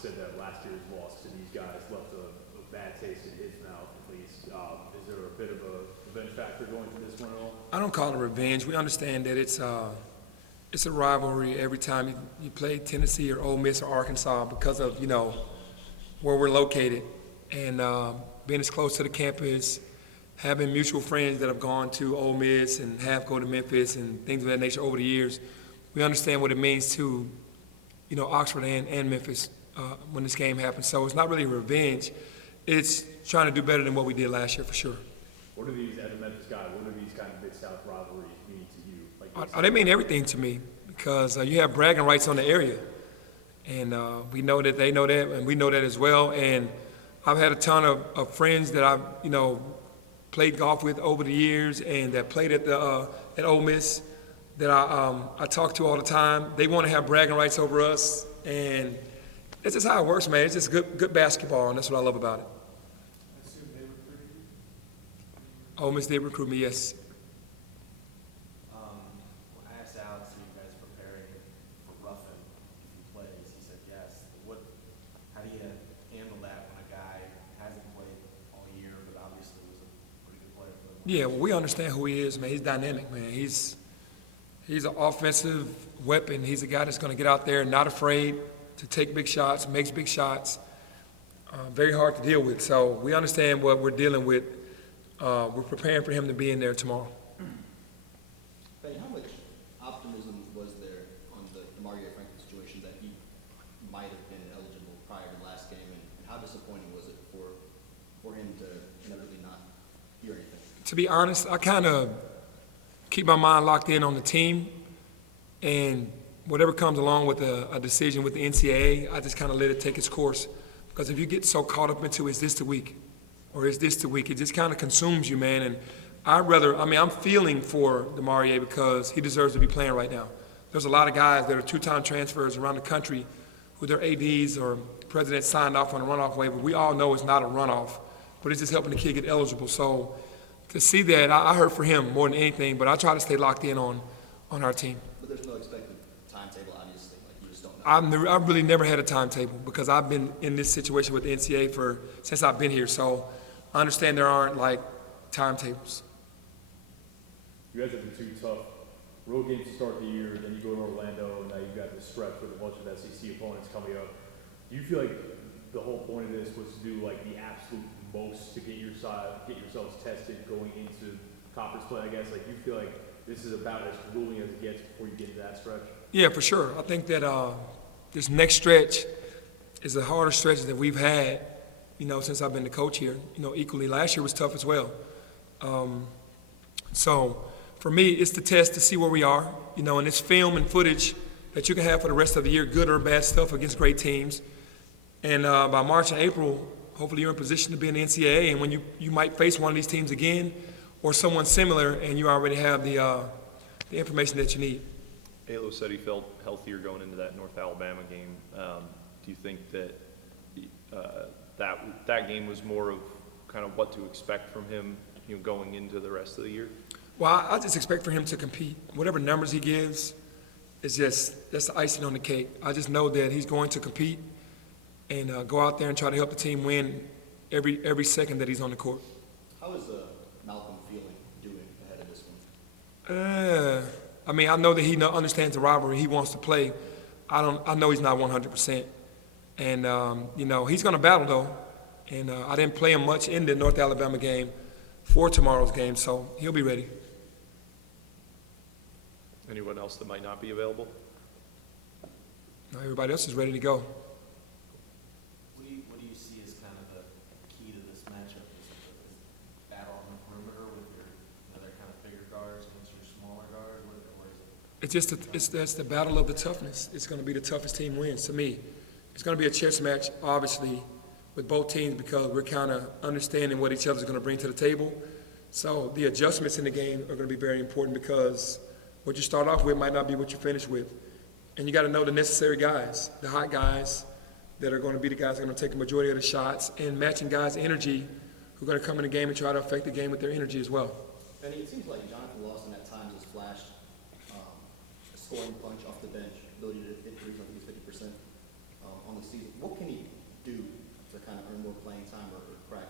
said that last year's loss to these guys left a bad taste in his mouth, at least. Is there a bit of a revenge factor going to this one at all? I don't call it revenge. We understand that it's a rivalry every time you play Tennessee or Ole Miss or Arkansas because of, where we're located. And being as close to the campus, having mutual friends that have gone to Ole Miss and have go to Memphis and things of that nature over the years, we understand what it means to, Oxford and Memphis when this game happens. So it's not really revenge. It's trying to do better than what we did last year for sure. What are these, as a Memphis guy, what are these kind of Mid-South rivalries mean to you? They mean everything to me because you have bragging rights on the area. And we know that they know that, and we know that as well. And I've had a ton of friends that I've, played golf with over the years and that played at Ole Miss that I talk to all the time. They want to have bragging rights over us, and it's just how it works, man. It's just good basketball, and that's what I love about it. I assume they recruited you? Ole Miss did recruit me, yes. When I asked Alex, are you guys preparing for Ruffin if he plays? He said yes. How do you handle that when a guy hasn't played all year, but obviously was a pretty good player for them? Yeah, well, we understand who he is, man. He's dynamic, man. He's an offensive weapon. He's a guy that's going to get out there, not afraid to take big shots, makes big shots. Very hard to deal with. So we understand what we're dealing with. We're preparing for him to be in there tomorrow. Penny, how much optimism was there on the Mario Franklin situation that he might have been eligible prior to the last game, and how disappointing was it for him to inevitably not hear anything? To be honest, I kind of keep my mind locked in on the team, and whatever comes along with a decision with the NCAA, I just kind of let it take its course. Because if you get so caught up into is this the week or is this the week, it just kind of consumes you, man. And I'm feeling for DeMario because he deserves to be playing right now. There's a lot of guys that are two-time transfers around the country who their ADs or presidents signed off on a runoff waiver. We all know it's not a runoff, but it's just helping the kid get eligible. So to see that, I hurt for him more than anything, but I try to stay locked in on our team. But there's no expected timetable, obviously. Like, you just don't know. I've really never had a timetable because I've been in this situation with the NCAA since I've been here. So I understand there aren't timetables. You guys have been two tough road games to start the year, then you go to Orlando, and now you've got this stretch with a bunch of SEC opponents coming up. Do you feel like the whole point of this was to do the absolute most to get yourselves tested going into conference play, I guess? You feel like this is about as grueling as it gets before you get into that stretch? Yeah, for sure. I think that this next stretch is the hardest stretch that we've had, since I've been the coach here. Equally, last year was tough as well. So for me, it's the test to see where we are, and it's film and footage that you can have for the rest of the year, good or bad stuff against great teams. And by March and April, hopefully you're in position to be in the NCAA, and when you might face one of these teams again or someone similar, and you already have the information that you need. Alo said he felt healthier going into that North Alabama game. Do you think that that game was more of kind of what to expect from him, going into the rest of the year? Well, I just expect for him to compete. Whatever numbers he gives, that's the icing on the cake. I just know that he's going to compete and go out there and try to help the team win every second that he's on the court. How is Malcolm doing ahead of this one? I know that he understands the rivalry. He wants to play. I know he's not 100%. And, he's going to battle, though. And I didn't play him much in the North Alabama game for tomorrow's game, so he'll be ready. Anyone else that might not be available? No, everybody else is ready to go. What do you see as kind of the key to this matchup? Is it battle on the perimeter with your other kind of bigger guards against your smaller guard? What is it? That's the battle of the toughness. It's going to be the toughest team wins to me. It's going to be a chess match, obviously, with both teams because we're kind of understanding what each other's going to bring to the table. So the adjustments in the game are going to be very important because what you start off with might not be what you finish with. And you got to know the necessary guys, the hot guys that are going to be the guys that are going to take the majority of the shots and matching guys' energy who are going to come in the game and try to affect the game with their energy as well. Penny, it seems like Jonathan Lawson at times has flashed a scoring punch off the bench, ability to hit threes, I think he's 50% on the season. What can he do to kind of earn more playing time or crack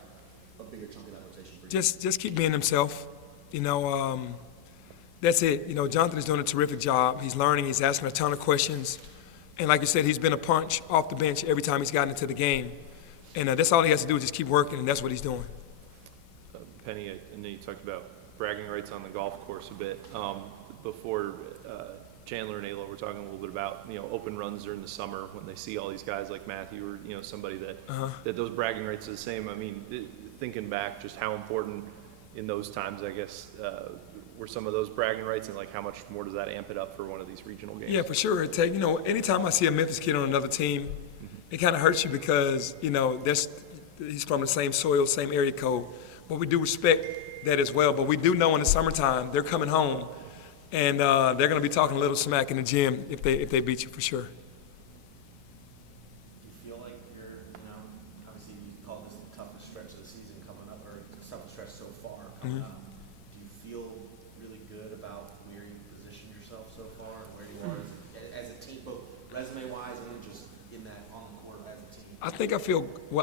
a bigger chunk of that rotation for you? Just keep being himself. You know, that's it. You know, Jonathan is doing a terrific job. He's learning. He's asking a ton of questions. And like you said, he's been a punch off the bench every time he's gotten into the game. And that's all he has to do is just keep working, and that's what he's doing. Penny, I know you talked about bragging rights on the golf course a bit. Before Chandler and Ayla were talking a little bit about, you know, open runs during the summer when they see all these guys like Matthew or, you know, somebody that those bragging rights are the same. I mean, thinking back, just how important in those times, I guess, were some of those bragging rights, and like how much more does that amp it up for one of these regional games? Yeah, for sure. You know, anytime I see a Memphis kid on another team, it kind of hurts you because, you know, he's from the same soil, same area code. But we do respect that as well. But we do know in the summertime they're coming home, and they're going to be talking a little smack in the gym if they beat you, for sure. Do you feel like you're, you know, obviously you call this the toughest stretch of the season coming up, or the toughest stretch so far coming up. Do you feel really good about where you positioned yourself so far and where you are as a team, both resume-wise and just in that on the court as a team?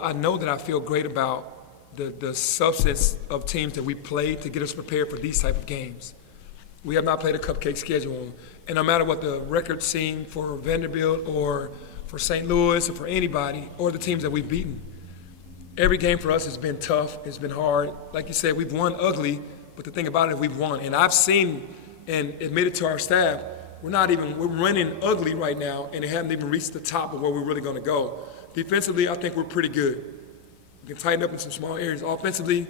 I know that I feel great about the substance of teams that we played to get us prepared for these type of games. We have not played a cupcake schedule, and no matter what the record seem for Vanderbilt or for St. Louis or for anybody or the teams that we've beaten, every game for us has been tough. It's been hard. Like you said, we've won ugly, but the thing about it is we've won. And I've seen and admitted to our staff, we're running ugly right now, and it hasn't even reached the top of where we're really going to go. Defensively, I think we're pretty good. We can tighten up in some small areas. Offensively,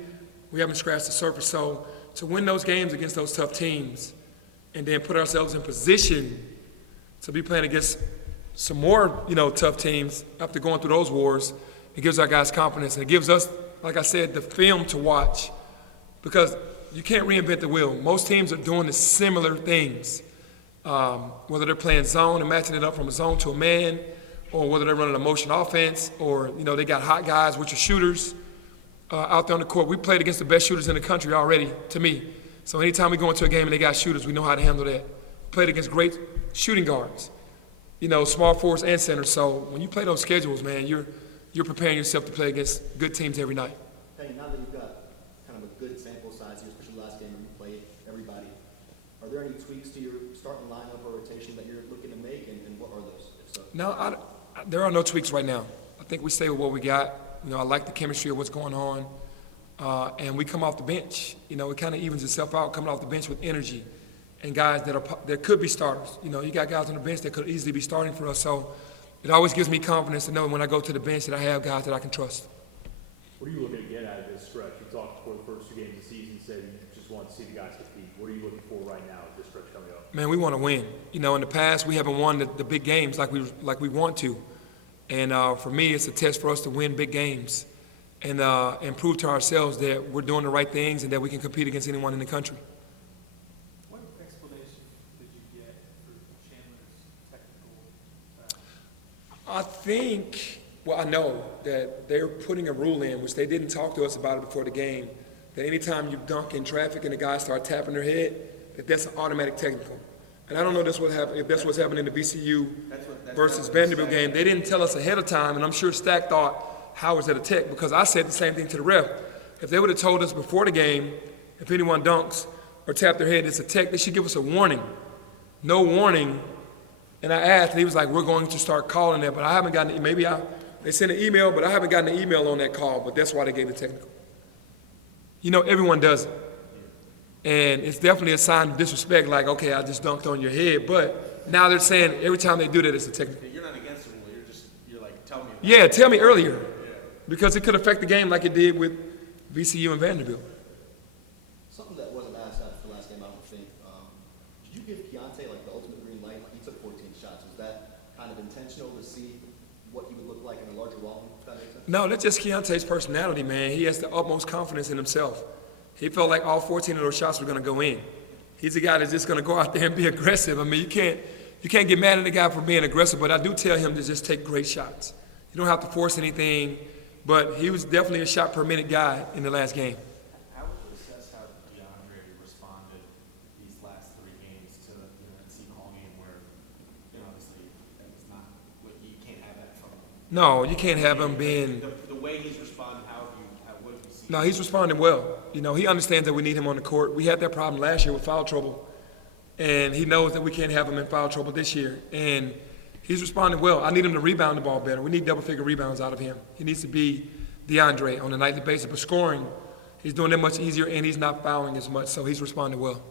we haven't scratched the surface. So to win those games against those tough teams and then put ourselves in position to be playing against some more, you know, tough teams after going through those wars, it gives our guys confidence. And it gives us, like I said, the film to watch, because you can't reinvent the wheel. Most teams are doing the similar things, whether they're playing zone and matching it up from a zone to a man, or whether they're running a motion offense, or, you know, they got hot guys, which are shooters, out there on the court. We played against the best shooters in the country already, to me. So anytime we go into a game and they got shooters, we know how to handle that. We played against great shooting guards, you know, small forwards and centers. So when you play those schedules, man, you're preparing yourself to play against good teams every night. Hey, now that you've got kind of a good sample size here, especially last game when you played everybody, are there any tweaks to your starting lineup or rotation that you're looking to make, and what are those, if so? No, there are no tweaks right now. I think we stay with what we got. You know, I like the chemistry of what's going on. And we come off the bench. You know, it kind of evens itself out, coming off the bench with energy and guys that could be starters. You know, you got guys on the bench that could easily be starting for us. So it always gives me confidence to know when I go to the bench that I have guys that I can trust. What are you looking to get out of this stretch? You talked before the first two games of the season, said you just want to see the guys compete. What are you looking for right now with this stretch coming up? Man, we want to win. You know, in the past, we haven't won the big games like we want to. And for me, it's a test for us to win big games and prove to ourselves that we're doing the right things and that we can compete against anyone in the country. What explanation did you get for Chandler's technical foul? I think, well, I know that they're putting a rule in, which they didn't talk to us about it before the game, that anytime you dunk in traffic and the guys start tapping their head, that's an automatic technical. And I don't know if that's what's happening in the VCU versus Vanderbilt game. They didn't tell us ahead of time, and I'm sure Stack thought, how is that a tech? Because I said the same thing to the ref. If they would have told us before the game, if anyone dunks or tap their head, it's a tech, they should give us a warning. No warning. And I asked, and he was like, we're going to start calling that, but I haven't gotten it. They sent an email, but I haven't gotten an email on that call, but that's why they gave the technical. You know, everyone does it. And it's definitely a sign of disrespect, like, okay, I just dunked on your head, but now they're saying every time they do that, it's a technical. You're not against the rule, you're like, tell me about it. Yeah, tell me earlier, because it could affect the game like it did with VCU and Vanderbilt. Something that wasn't asked after the last game, I don't think. Did you give Keontae like the ultimate green light? Like, he took 14 shots. Was that kind of intentional to see what he would look like in a larger volume? If that makes sense? No, that's just Keontae's personality, man. He has the utmost confidence in himself. He felt like all 14 of those shots were going to go in. He's a guy that's just going to go out there and be aggressive. I mean, you can't get mad at the guy for being aggressive, but I do tell him to just take great shots. You don't have to force anything, but he was definitely a shot per minute guy in the last game. How would you assess how DeAndre responded these last three games to the NC Hall game where, obviously, it's not, you can't have that from No, you can't have him being. The way he's responded, what have you seen? No, he's responding well. You know, he understands that we need him on the court. We had that problem last year with foul trouble, and he knows that we can't have him in foul trouble this year. And he's responding well. I need him to rebound the ball better. We need double-figure rebounds out of him. He needs to be DeAndre on a nightly basis. But scoring, he's doing it much easier, and he's not fouling as much, so he's responding well.